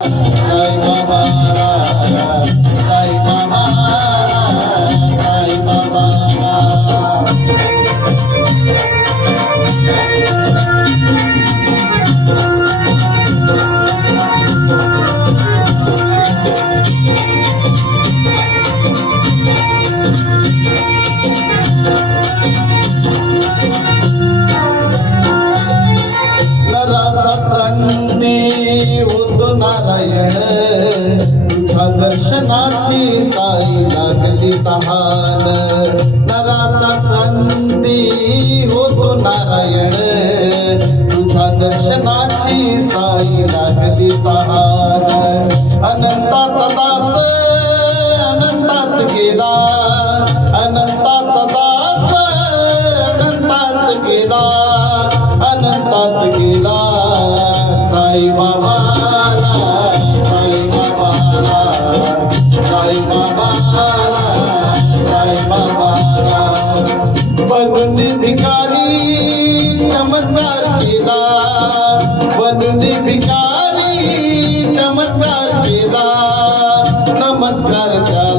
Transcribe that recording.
साई बाबा साई बाबा साई बाबा नराचा चांदी होतो नारायण तुझ्या दर्शनाची साई लागली तहान नराचा चांदी होतो नारायण तुझ्या दर्शनाची साई लागली तहान अनंताचा दास अनंतात गेला अनंताचा दास अनंतात गेला अनंतात गेला साई बाबाला साई बाबाला साई बाबाला साई बाबाला बनून भिकारी चमत्कार केला बनून भिकारी चमत्कार केला नमस्कार त्या